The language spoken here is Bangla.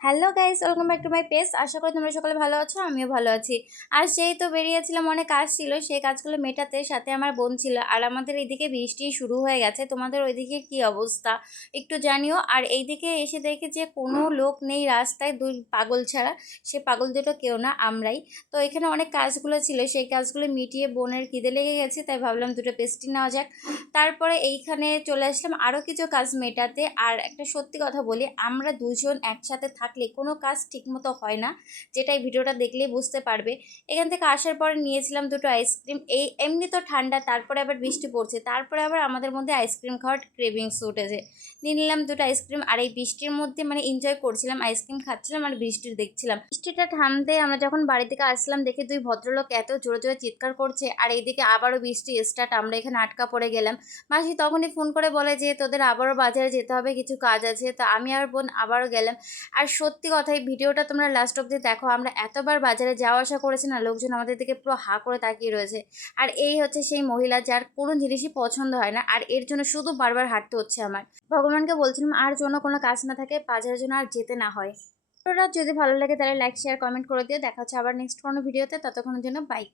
Hello guys, welcome back to my page. আশা করি তোমরা সকলে ভালো আছো, আমিও ভালো আছি। আর সেই তো বেরিয়েছিলাম, অনেক কাজ ছিল, সেই কাজগুলো মেটাতে। সাথে আমার বোন ছিল। আর আমাদের এইদিকে বৃষ্টি শুরু হয়ে গেছে। তোমাদের ওইদিকে কি অবস্থা একটু জানিও। আর এইদিকে এসে দেখে যে কোনো লোক নেই রাস্তায়, দুই পাগল ছাড়া। সে পাগল দুটো কেউ না, আমরাই। তো এখানে অনেক কাজগুলো ছিল, সেই কাজগুলো মিটিয়ে বোনের খিদে লেগে গেছে, তাই ভাবলাম দুটো পেস্ট্রি নেওয়া যাক। তারপরে এইখানে চলে আসলাম আরও কিছু কাজ মেটাতে। আর একটা সত্যি কথা বলি, আমরা দুজন একসাথে থাকলে কোনো কাজ ঠিকমতো হয় না, যেটা এই ভিডিওটা দেখলেই বুঝতে পারবে। এখান থেকে আসার পরে নিয়েছিলাম দুটো আইসক্রিম। এমনি তো ঠান্ডা, তারপরে আবার বৃষ্টি পড়ছে, তারপরে আবার আমাদের মধ্যে আইসক্রিম খাওয়ার ক্রেভিংস উঠেছে। নিয়ে নিলাম দুটো আইসক্রিম। আর এই বৃষ্টির মধ্যে মানে এনজয় করছিলাম, আইসক্রিম খাচ্ছিলাম আর বৃষ্টি দেখছিলাম। বৃষ্টিটা থামতে আমরা যখন বাড়ি থেকে আসলাম, দেখে দুই ভদ্রলোক এত জোরে জোরে চিৎকার করছে, আর এইদিকে আবারও বৃষ্টি স্টার্ট। আমরা এখানে আটকা পড়ে গেলাম। মাসি তখনই ফোন করে বলে যে তোদের আবারও বাজারে যেতে হবে, কিছু কাজ আছে। তো আমি আর বোন আবারও গেলাম। আর সত্যি কথা, এই ভিডিওটা তোমরা লাস্ট অব্দি দেখো। আমরা এতবার বাজারে যাওয়া আসা করেছি না, লোকজন আমাদের দিকে পুরো হা করে তাকিয়ে রয়েছে। আর এই হচ্ছে সেই মহিলা যার কোনো জিনিসই পছন্দ হয় না, আর এর জন্য শুধু বারবার হাঁটতে হচ্ছে আমার। ভগবানকে বলছিলাম আর জন্য কোনো কাজ না থাকে, বাজারের জন্য আর যেতে না হয়। ভিডিওটা যদি ভালো লাগে তাহলে লাইক শেয়ার কমেন্ট করে দিও। দেখা হচ্ছে আবার নেক্সট কোনো ভিডিওতে, ততক্ষণের জন্য বাই।